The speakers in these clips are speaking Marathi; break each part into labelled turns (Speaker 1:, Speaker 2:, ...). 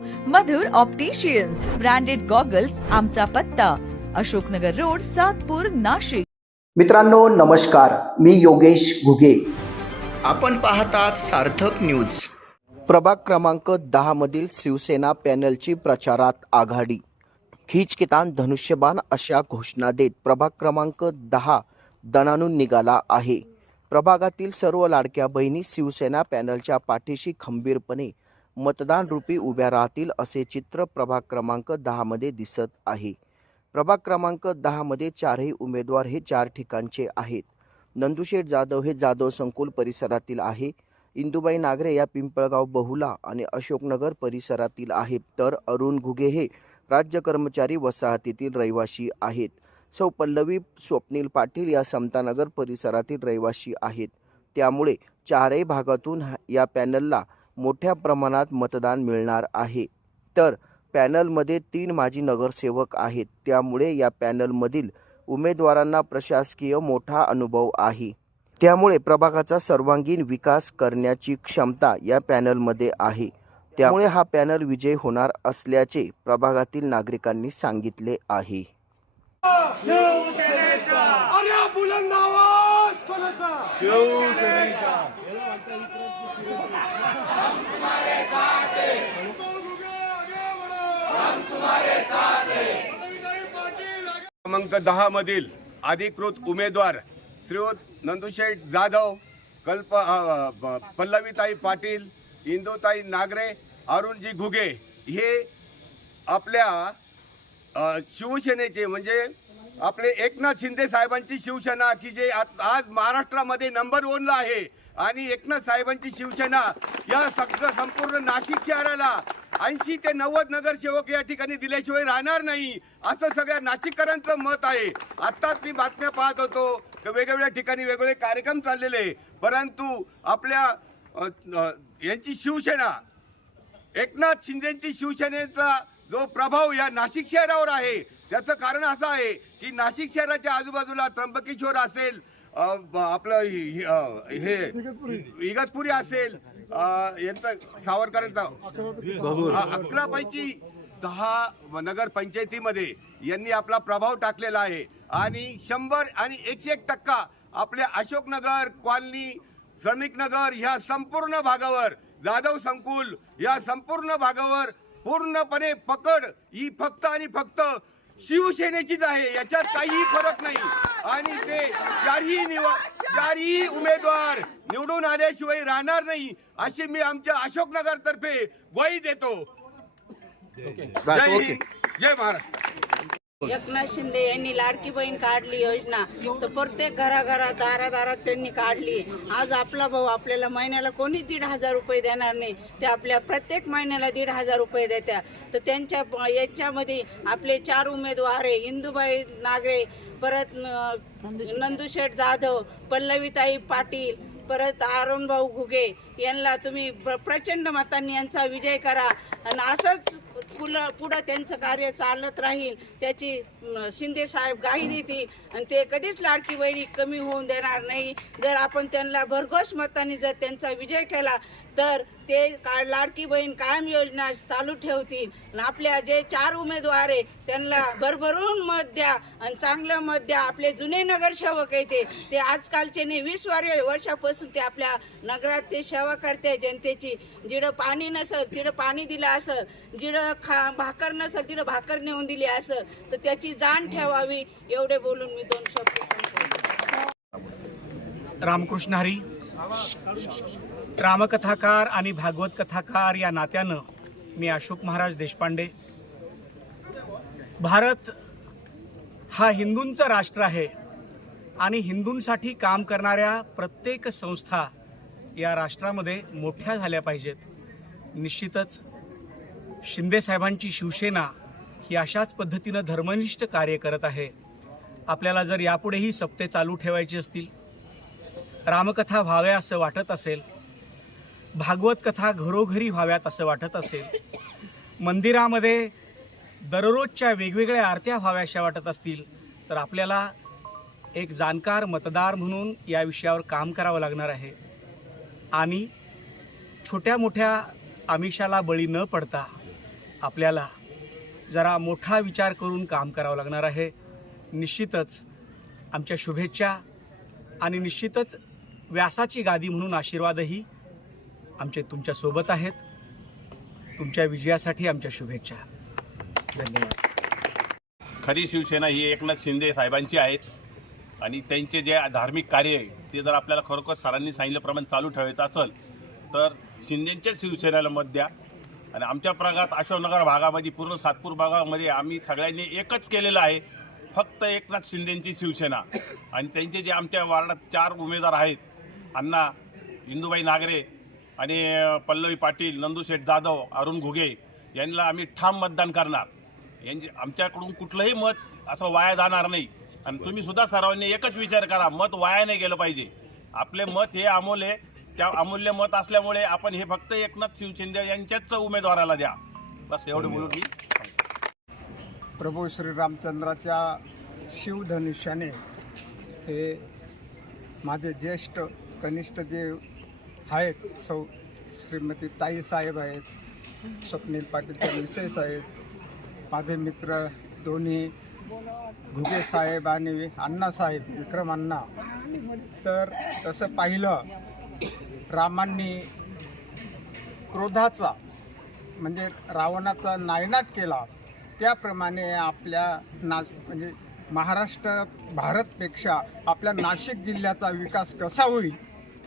Speaker 1: मधुर ऑप्टिशियन्स ब्रँडेड गॉगल्स आमचा पत्ता अशोकनगर रोड सातपूर नाशिक.
Speaker 2: मित्रांनो नमस्कार. मी योगेश घुगे.
Speaker 3: आपण पाहतात सार्थक न्यूज
Speaker 2: प्रभाग क्रमांक दहामधील शिवसेना पॅनलची प्रचारात आघाडी. खिचकितान धनुष्यबाण अशा घोषणा देत प्रभाग क्रमांक दहा दणानून निघाला आहे. प्रभागातील सर्व लाडक्या बहिणी शिवसेना पॅनलच्या पाठीशी खंबीरपणे मतदान रूपी उभ्या राहतील असे चित्र प्रभाग क्रमांक दहामध्ये दिसत आहे. प्रभाग क्रमांक दहामध्ये चारही उमेदवार हे चार ठिकाणचे आहेत. नंदुशेठ जाधव हे जाधव संकुल परिसरातील आहे. इंदुबाई नागरे या पिंपळगाव बहुला आणि अशोकनगर परिसरातील आहेत. तर अरुण घुगे हे राज्य कर्मचारी वसाहतीतील रहिवासी आहेत. सौ पल्लवी स्वप्नील पाटील या समतानगर परिसरातील रहिवासी आहेत. त्यामुळे चारही भागातून या पॅनलला मोठ्या प्रमाणात मतदान मिळणार आहे. तर पॅनलमध्ये तीन माजी नगरसेवक आहेत. त्यामुळे या पॅनलमधील उमेदवारांना प्रशासकीय मोठा अनुभव आहे. त्यामुळे प्रभागाचा सर्वांगीण विकास करण्याची क्षमता या पॅनलमध्ये आहे. त्यामुळे हा पॅनल विजय होणार असल्याचे प्रभागातील नागरिकांनी सांगितले आहे.
Speaker 4: क्रमांक दहा मधील अधिकृत उमेदवार श्रीयुत नंदुशेठ जाधव कल्प पल्लवीताई पाटील इंदुताई नागरे अरुणजी घुगे हे आपल्या शिवसेनेचे म्हणजे आपले एकनाथ शिंदे साहेबांची शिवसेना की जे आज आज महाराष्ट्रामध्ये नंबर वनला आहे. आणि एकनाथ साहेबांची शिवसेना या सगळं संपूर्ण नाशिक शहराला ऐंशी ते नव्वद नगरसेवक या ठिकाणी दिल्याशिवाय राहणार नाही असं सगळ्या नाशिककरांचं मत आहे. आत्ताच मी बातम्या पाहत होतो वेगवेगळ्या ठिकाणी वेगवेगळे कार्यक्रम चाललेले परंतु आपल्या यांची शिवसेना एकनाथ शिंदेची शिवसेनेचा जो प्रभाव या नाशिक शहरावर आहे त्याचं कारण असं आहे की नाशिक शहराच्या आजूबाजूला त्र्यंबकेश्वर असेल आपलं हि- इगतपुरी असेल यांचं सावरकरांचा अकरा पैकी दहा नगर पंचायतीमध्ये यांनी आपला प्रभाव टाकलेला आहे. आणि शंभर आणि एकशे एक टक्का आपल्या अशोकनगर कॉलनी श्रमिक नगर ह्या संपूर्ण भागावर जाधव संकुल या संपूर्ण भागावर पूर्णपणे पकड. ही फक्त आणि फक्त शिवसेनेचीच आहे. याच्यात काहीही फरक नाही. आणि ते चारही निव चारही उमेदवार निवडून आल्याशिवाय राहणार नाही अशी मी आमच्या अशोकनगर तर्फे ग्वाही देतो जय हिंद. जय महाराष्ट्र.
Speaker 5: एकनाथ शिंदे यांनी लाडकी बहीण काढली योजना. तर प्रत्येक घराघरात दारादारात त्यांनी काढली. आज आपला भाऊ आपल्याला महिन्याला कोणीच दीड हजार रुपये देणार नाही? ते आपल्या प्रत्येक महिन्याला दीड हजार रुपये देत्या. तर त्यांच्या याच्यामध्ये आपले चार उमेदवार आहे. इंदुबाई नागरे परत नंदुशेठ जाधव पल्लवीताई पाटील परत अरुण भाऊ घुगे. यांना तुम्ही प्र- प्रचंड मतांनी यांचा विजय करा. आणि असंच पुढं पुढं त्यांचं कार्य चालत राहील त्याची शिंदे साहेब गाही देतील आणि ते कधीच लाडकी बहिणी कमी होऊन देणार नाही. जर आपण त्यांना भरघोस मताने जर त्यांचा विजय केला तर ते का लाडकी बहीण कायम योजना चालू ठेवतील. आणि आपल्या जे चार उमेदवार आहे त्यांना भरभरून मत द्या आणि चांगलं मत द्या. आपले जुने नगरसेवक आहे ते. ते आजकालचे नाही वीस वर्षापासून ते आपल्या नगरात ते सेवा करते जनतेची. जिडं पाणी नसल तिडं पाणी दिलं असं जिडं खा भाकर नसेल तिडं भाकर नेऊन दिली असं तर त्याची जाण ठेवावी एवढे बोलून मी दोन शब्द
Speaker 6: रामकृष्ण हरी रामकथाकार आणि भागवत कथाकार या नात्यानं मी अशोक महाराज देशपांडे. भारत हा हिंदूंचं राष्ट्र आहे आणि हिंदूंसाठी काम करणाऱ्या प्रत्येक संस्था या राष्ट्रामध्ये मोठ्या झाल्या पाहिजेत. निश्चितच शिंदेसाहेबांची शिवसेना ही अशाच पद्धतीनं धर्मनिष्ठ कार्य करत आहे. आपल्याला जर यापुढेही सप्ते चालू ठेवायची असतील रामकथा व्हाव्या असं वाटत असेल भागवत कथा घरोघरी व्हाव्यात असं वाटत असेल मंदिरामध्ये दररोजच्या वेगवेगळ्या आरत्या व्हाव्याशा वाटत असतील तर आपल्याला एक जाणकार मतदार म्हणून या विषयावर काम करावं लागणार आहे. आणि छोट्या मोठ्या आमिषाला बळी न पडता आपल्याला जरा मोठा विचार करून काम करावं लागणार आहे. निश्चितच आमच्या शुभेच्छा आणि निश्चितच व्यासाची गादी म्हणून आशीर्वादही आमचे तुमच्यासोबत आहेत. तुमच्या विजयासाठी आमच्या शुभेच्छा. धन्यवाद.
Speaker 7: खरी शिवसेना ही एकनाथ शिंदे साहेबांची आहेत आणि त्यांचे जे धार्मिक कार्य आहे ते जर आपल्याला खरोखर सरांनी सांगितल्याप्रमाणे चालू ठेवायचं असेल तर शिंदेच्याच शिवसेनेला मत द्या. आणि आमच्या प्रभागात अशोकनगर भागामध्ये पूर्ण सातपूर भागामध्ये आम्ही सगळ्यांनी एकच केलेलं आहे. फक्त एकनाथ शिंदेची शिवसेना. आणि त्यांचे जे आमच्या वार्डात चार उमेदवार आहेत अण्णा इंदुबाई नागरे आणि पल्लवी पाटील नंदूशेठ जाधव अरुण घुगे यांना आम्ही ठाम मतदान करणार. यांचे आमच्याकडून कुठलंही मत असं वाया जाणार नाही. आणि तुम्ही सुद्धा सर्वांनी एकच विचार करा मत वाया नाही गेलं पाहिजे. आपले मत हे अमूल्य त्या अमूल्य मत असल्यामुळे आपण हे फक्त एकनाथ शिवशिंदे यांच्याच उमेदवाराला द्या. बस एवढे बोलून मी.
Speaker 8: प्रभू श्रीरामचंद्राच्या शिवधनुष्याने हे माझे ज्येष्ठ कनिष्ठ जे आहेत सौ श्रीमती ताई साहेब आहेत स्वप्नील पाटीलचे मिसेस आहेत माझे मित्र दोन्ही घुगे साहेब आणि अण्णासाहेब विक्रम अण्णा. तर तसं पाहिलं रामांनी क्रोधाचा म्हणजे रावणाचा नायनाट केला. त्याप्रमाणे आपल्या नाश म्हणजे महाराष्ट्र भारतपेक्षा आपल्या नाशिक जिल्ह्याचा विकास कसा होईल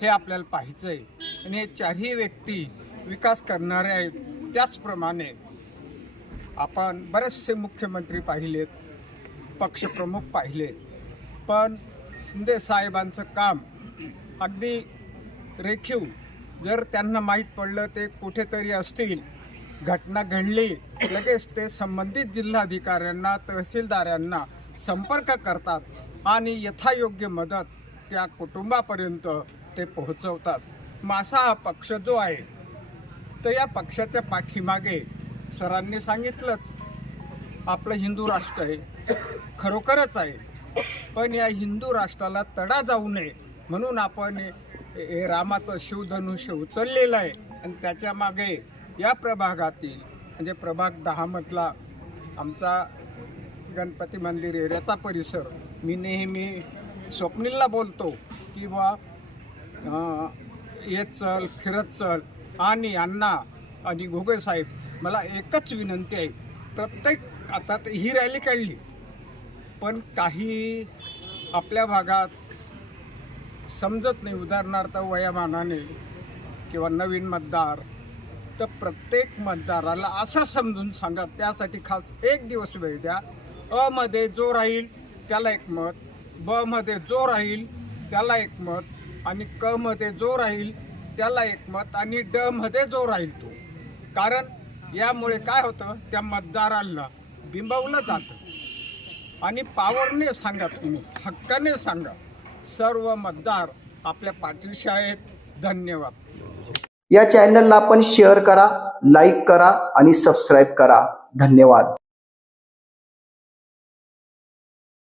Speaker 8: हे आपल्याला पाहायचं आहे आणि हे चारही व्यक्ती विकास करणारे आहेत. त्याचप्रमाणे आपण बरेचसे मुख्यमंत्री पाहिलेत पक्षप्रमुख पाहिले पण शिंदे साहेबांचं काम अगदी रेखीव जर त्यांना माहीत पडलं ते कुठेतरी असतील घटना घडली लगेच ते संबंधित जिल्हाधिकाऱ्यांना तहसीलदारांना संपर्क करतात आणि यथायोग्य मदत त्या कुटुंबापर्यंत ते पोहोचवतात. मासा हा पक्ष जो आहे तर या पक्षाच्या पाठीमागे सरांनी सांगितलंच आपलं हिंदू राष्ट्र आहे खरोखरच आहे पण या हिंदू राष्ट्राला तडा जाऊ नये म्हणून आपण हे- रामाचं शिवधनुष्य उचललेलं आहे. आणि त्याच्यामागे या प्रभागातील म्हणजे प्रभाग दहा दहामधला आमचा गणपती मंदिर एरियाचा परिसर. मी नेहमी स्वप्नीलला बोलतो की बा येत चल फिरत चल. आणि अण्णा आणि घोगे साहेब मला एकच विनंती आहे प्रत्येक आता ही रॅली काढली. पण काही आपल्या भागात समजत नाही उदाहरणार्थ वयामानाने किंवा नवीन मतदार तर प्रत्येक मतदाराला असं समजून सांगा त्यासाठी खास एक दिवस वेळ द्या. अ मध्ये जो राहील त्याला एक मत ब मध्ये जो राहील त्याला एक मत आणि क मध्ये जो राहील त्याला एक मत आणि ड मध्ये जो राहील तो. कारण यामुळे काय होतं त्या मतदारांना बिंबवलं जातं. आणि पावरने सांगा तुम्ही हक्काने सांगा. सर्व मतदार आपल्या पाठीशी आहेत. धन्यवाद.
Speaker 2: या चॅनलला आपण शेअर करा लाईक करा आणि सबस्क्राईब करा. धन्यवाद.